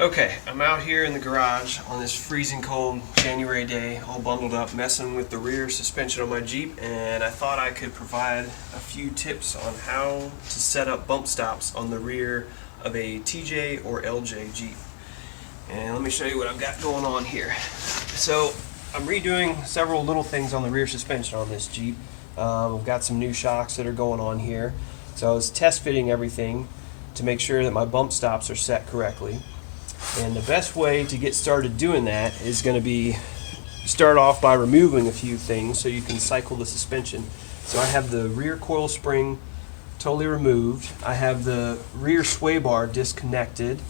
Okay, I'm out here in the garage on this freezing cold January day, all bundled up, messing with the rear suspension on my Jeep, and I thought I could provide a few tips on how to set up bump stops on the rear of a TJ or LJ Jeep. And let me show you what I've got going on here. So I'm redoing several little things on the rear suspension on this Jeep. I've got some new shocks that are going on here. So I was test fitting everything to make sure that my bump stops are set correctly. And the best way to get started doing that is going to be start off by removing a few things so you can cycle the suspension. So I have the rear coil spring totally removed. I have the rear sway bar disconnected.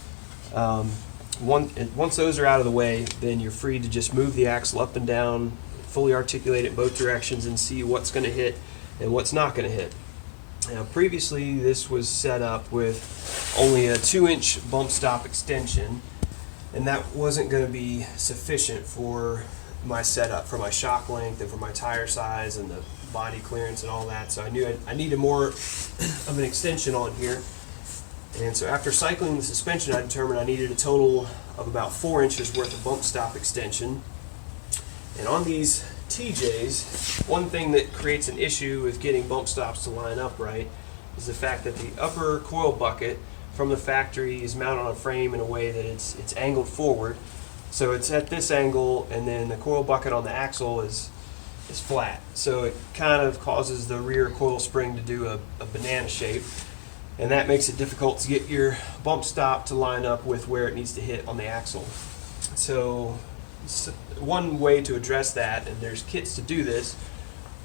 Once those are out of the way, then you're free to just move the axle up and down, fully articulate it in both directions, and see what's going to hit and what's not going to hit. Now, previously this was set up with only a 2-inch bump stop extension, and that wasn't going to be sufficient for my setup, for my shock length and for my tire size and the body clearance and all that. So I knew I needed more of an extension on here. And so after cycling the suspension, I determined I needed a total of about 4 inches worth of bump stop extension. And on these TJs, one thing that creates an issue with getting bump stops to line up right is the fact that the upper coil bucket from the factory is mounted on a frame in a way that it's angled forward. So it's at this angle, and then the coil bucket on the axle is flat. So it kind of causes the rear coil spring to do a banana shape, and that makes it difficult to get your bump stop to line up with where it needs to hit on the axle. So one way to address that, and there's kits to do this,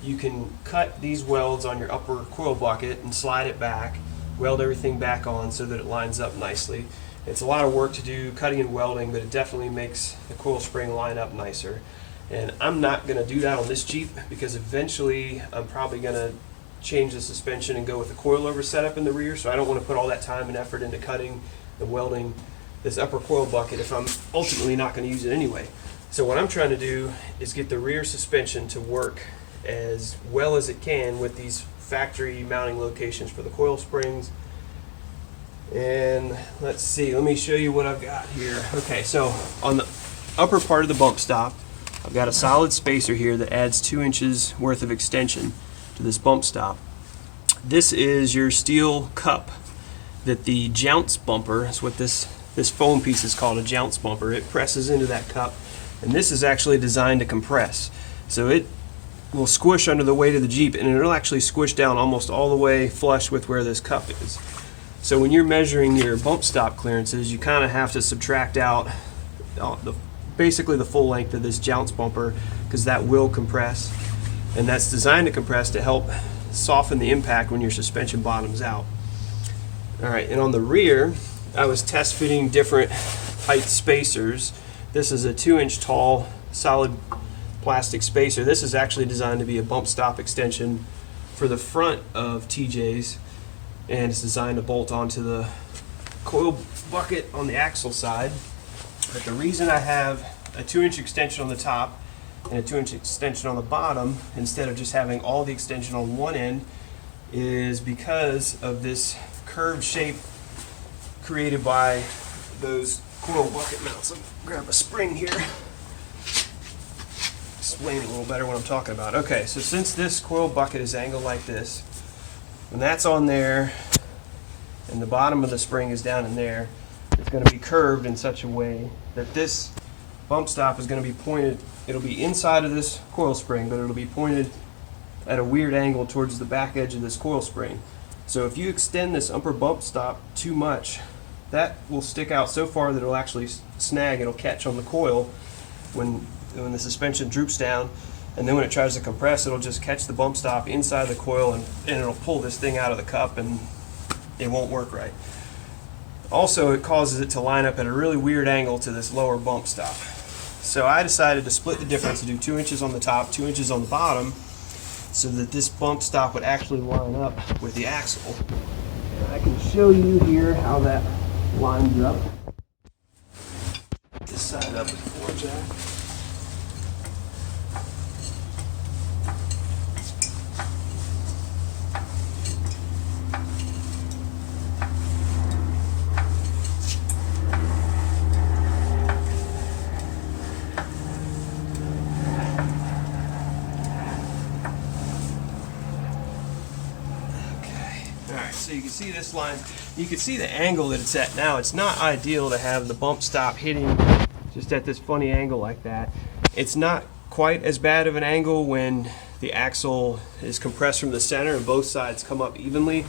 you can cut these welds on your upper coil bucket and slide it back, weld everything back on so that it lines up nicely. It's a lot of work to do cutting and welding, but it definitely makes the coil spring line up nicer. And I'm not going to do that on this Jeep because eventually I'm probably going to change the suspension and go with a coilover setup in the rear, so I don't want to put all that time and effort into cutting and welding this upper coil bucket if I'm ultimately not going to use it anyway. So what I'm trying to do is get the rear suspension to work as well as it can with these factory mounting locations for the coil springs. And let's see, let me show you what I've got here. Okay, so on the upper part of the bump stop, I've got a solid spacer here that adds 2 inches worth of extension to this bump stop. This is your steel cup that the jounce bumper, is what this foam piece is called, a jounce bumper. It presses into that cup, and this is actually designed to compress. So it will squish under the weight of the Jeep, and it'll actually squish down almost all the way flush with where this cup is. So when you're measuring your bump stop clearances, you kind of have to subtract out basically the full length of this jounce bumper, because that will compress, and that's designed to compress to help soften the impact when your suspension bottoms out. Alright, and on the rear, I was test fitting different height spacers. This is a 2-inch tall solid plastic spacer. This is actually designed to be a bump stop extension for the front of TJs, and it's designed to bolt onto the coil bucket on the axle side. But the reason I have a 2-inch extension on the top and a 2-inch extension on the bottom instead of just having all the extension on one end is because of this curved shape created by those coil bucket mounts. I'll grab a spring here, explain it a little better what I'm talking about. Okay, so since this coil bucket is angled like this, when that's on there and the bottom of the spring is down in there, it's going to be curved in such a way that this bump stop is going to be pointed. It'll be inside of this coil spring, but it'll be pointed at a weird angle towards the back edge of this coil spring. So if you extend this upper bump stop too much, that will stick out so far that it'll actually snag, it'll catch on the coil when the suspension droops down, and then when it tries to compress, it'll just catch the bump stop inside the coil, and it'll pull this thing out of the cup, and it won't work right. Also, it causes it to line up at a really weird angle to this lower bump stop. So I decided to split the difference and do 2 inches on the top, 2 inches on the bottom, so that this bump stop would actually line up with the axle. And I can show you here how that lines up. This side up with the floor jack. so you can see this line. You can see the angle that it's at now. It's not ideal to have the bump stop hitting just at this funny angle like that. It's not quite as bad of an angle when the axle is compressed from the center and both sides come up evenly,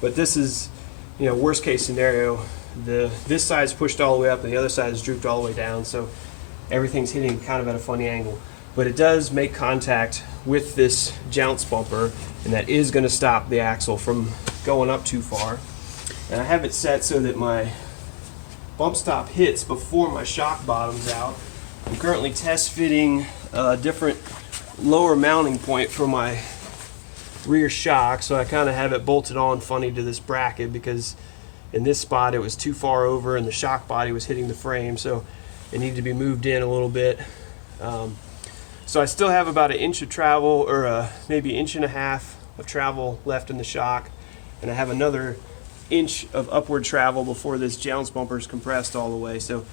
but this is, you know, worst case scenario. This side's pushed all the way up and the other side is drooped all the way down, so everything's hitting kind of at a funny angle. But it does make contact with this jounce bumper, and that is going to stop the axle from going up too far. And I have it set so that my bump stop hits before my shock bottoms out. I'm currently test fitting a different lower mounting point for my rear shock, so I kind of have it bolted on funny to this bracket because in this spot it was too far over and the shock body was hitting the frame, so it needed to be moved in a little bit. So I still have about an inch of travel, or maybe inch and a half of travel left in the shock, and I have another inch of upward travel before this jounce bumper is compressed all the way. So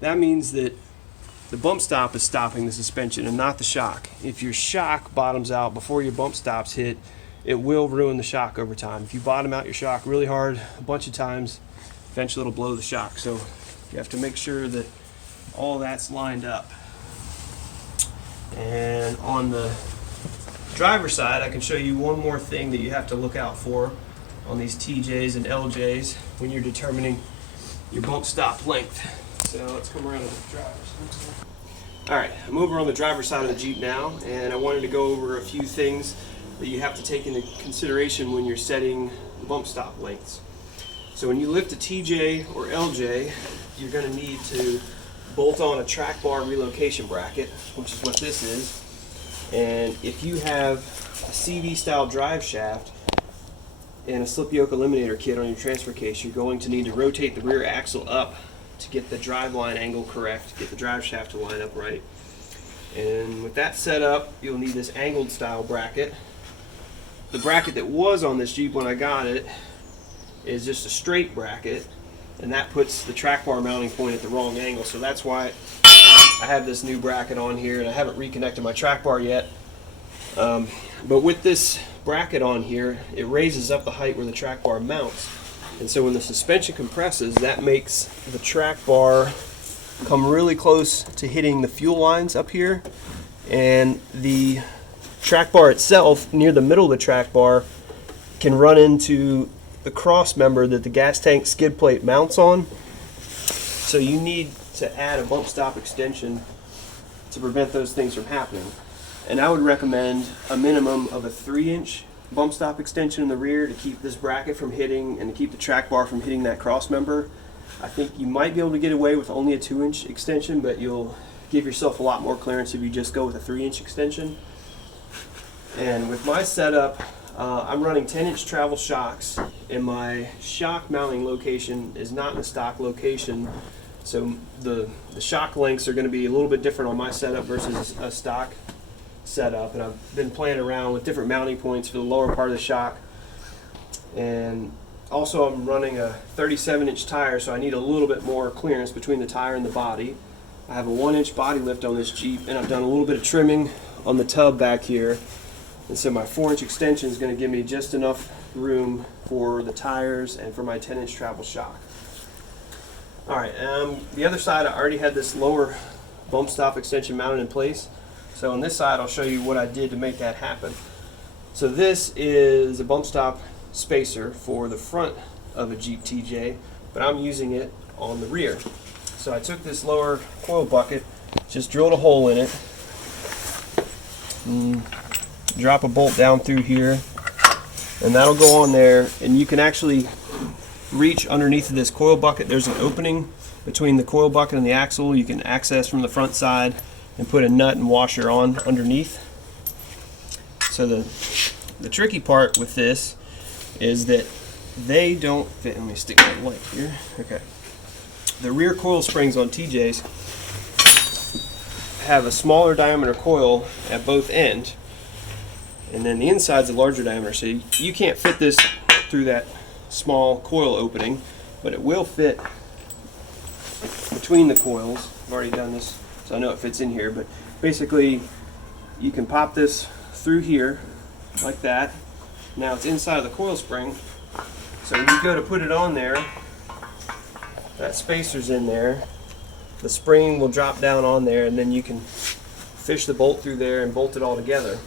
that means that the bump stop is stopping the suspension and not the shock. If your shock bottoms out before your bump stops hit, it will ruin the shock over time. If you bottom out your shock really hard a bunch of times, eventually it'll blow the shock. So you have to make sure that all that's lined up. And on the driver's side, I can show you one more thing that you have to look out for on these TJs and LJs when you're determining your bump stop length. So let's come around to the driver's. Alright, I'm over on the driver's side of the Jeep now, and I wanted to go over a few things that you have to take into consideration when you're setting bump stop lengths. So when you lift a TJ or LJ, you're going to need to bolt on a track bar relocation bracket, which is what this is. And if you have a CV style drive shaft and a slip yoke eliminator kit on your transfer case, you're going to need to rotate the rear axle up to get the drive line angle correct, get the drive shaft to line up right. And with that set up, you'll need this angled style bracket. The bracket that was on this Jeep when I got it is just a straight bracket, and that puts the track bar mounting point at the wrong angle. So that's why I have this new bracket on here, and I haven't reconnected my track bar yet. But with this bracket on here, it raises up the height where the track bar mounts. And so when the suspension compresses, that makes the track bar come really close to hitting the fuel lines up here. And the track bar itself, near the middle of the track bar, can run into the cross member that the gas tank skid plate mounts on. So you need to add a bump stop extension to prevent those things from happening. And I would recommend a minimum of a 3-inch bump stop extension in the rear to keep this bracket from hitting and to keep the track bar from hitting that cross member. I think you might be able to get away with only a 2-inch extension, but you'll give yourself a lot more clearance if you just go with a 3-inch extension. And with my setup, I'm running 10-inch travel shocks, and my shock mounting location is not in a stock location, so the shock lengths are going to be a little bit different on my setup versus a stock setup. And I've been playing around with different mounting points for the lower part of the shock. And also I'm running a 37-inch tire, so I need a little bit more clearance between the tire and the body. I have a 1-inch body lift on this Jeep, and I've done a little bit of trimming on the tub back here. And so my 4-inch extension is going to give me just enough room for the tires and for my 10-inch travel shock. Alright, the other side, I already had this lower bump stop extension mounted in place. So on this side, I'll show you what I did to make that happen. So this is a bump stop spacer for the front of a Jeep TJ, but I'm using it on the rear. So I took this lower coil bucket, just drilled a hole in it, and drop a bolt down through here, and that'll go on there. And you can actually reach underneath of this coil bucket. There's an opening between the coil bucket and the axle. You can access from the front side and put a nut and washer on underneath. So the tricky part with this is that they don't fit. Let me stick my light here. Okay. The rear coil springs on TJs have a smaller diameter coil at both ends, and then the inside's a larger diameter, so you can't fit this through that small coil opening, but it will fit between the coils. I've already done this, so I know it fits in here, but basically you can pop this through here like that. Now it's inside of the coil spring, So when you go to put it on there, that spacer's in there. The spring will drop down on there, and then you can fish the bolt through there and bolt it all together.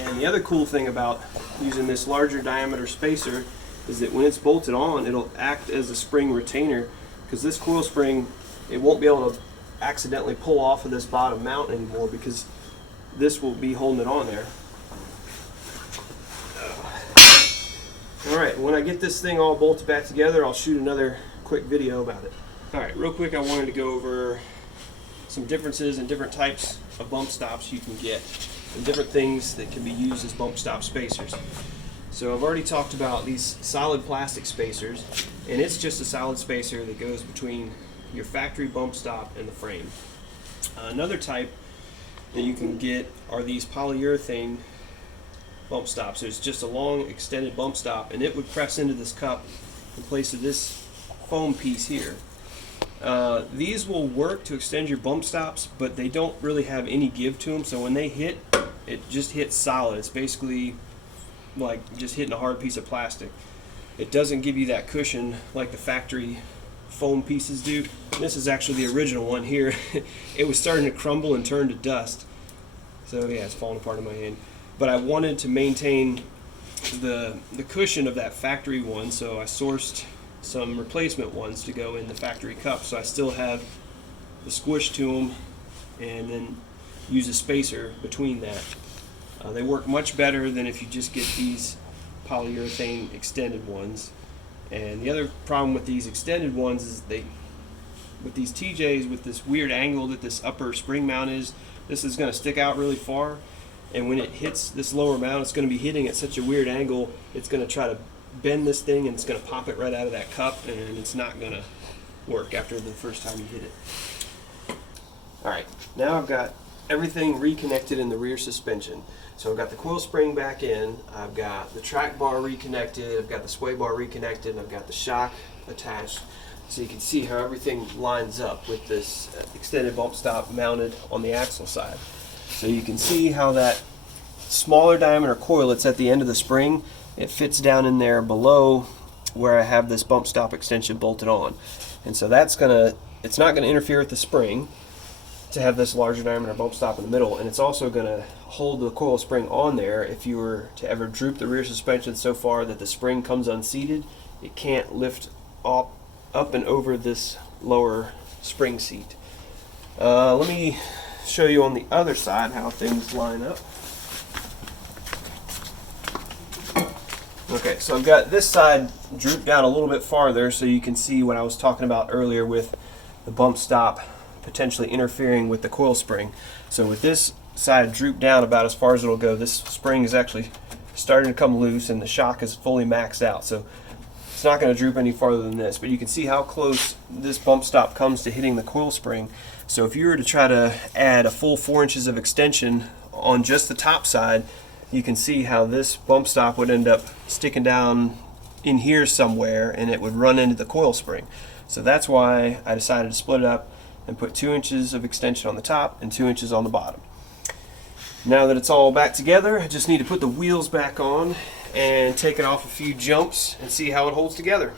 And the other cool thing about using this larger diameter spacer is that when it's bolted on, it'll act as a spring retainer, because this coil spring, it won't be able to accidentally pull off of this bottom mount anymore, because this will be holding it on there. Alright, when I get this thing all bolted back together, I'll shoot another quick video about it. Alright, real quick, I wanted to go over some differences and different types of bump stops you can get, and different things that can be used as bump stop spacers. So I've already talked about these solid plastic spacers, and it's just a solid spacer that goes between your factory bump stop and the frame. Another type that you can get are these polyurethane bump stops. So it's just a long extended bump stop, and it would press into this cup in place of this foam piece here. These will work to extend your bump stops, but they don't really have any give to them, so when they hit, it just hits solid. It's basically like just hitting a hard piece of plastic. It doesn't give you that cushion like the factory foam pieces do. This is actually the original one here. It was starting to crumble and turn to dust, so yeah, it's falling apart in my hand. But I wanted to maintain the cushion of that factory one, so I sourced some replacement ones to go in the factory cup, so I still have the squish to them, and then use a spacer between that. They work much better than if you just get these polyurethane extended ones. And the other problem with these extended ones is with these TJs, with this weird angle that this upper spring mount is, this is going to stick out really far, and when it hits this lower mount, it's going to be hitting at such a weird angle, it's going to try to bend this thing, and it's going to pop it right out of that cup, and it's not going to work after the first time you hit it. Alright, now I've got everything reconnected in the rear suspension. So I've got the coil spring back in, I've got the track bar reconnected, I've got the sway bar reconnected, and I've got the shock attached. So you can see how everything lines up with this extended bump stop mounted on the axle side. So you can see how that smaller diameter coil that's at the end of the spring, it fits down in there below where I have this bump stop extension bolted on. And so it's not gonna interfere with the spring to have this larger diameter bump stop in the middle, and it's also gonna hold the coil spring on there. If you were to ever droop the rear suspension so far that the spring comes unseated, it can't lift up and over this lower spring seat. Let me show you on the other side how things line up. Okay, so I've got this side drooped down a little bit farther so you can see what I was talking about earlier with the bump stop potentially interfering with the coil spring. So with this side drooped down about as far as it'll go, this spring is actually starting to come loose and the shock is fully maxed out. So it's not going to droop any farther than this, but you can see how close this bump stop comes to hitting the coil spring. So if you were to try to add a full 4 inches of extension on just the top side, you can see how this bump stop would end up sticking down in here somewhere, and it would run into the coil spring. So that's why I decided to split it up and put 2 inches of extension on the top and 2 inches on the bottom. Now that it's all back together, I just need to put the wheels back on and take it off a few jumps and see how it holds together.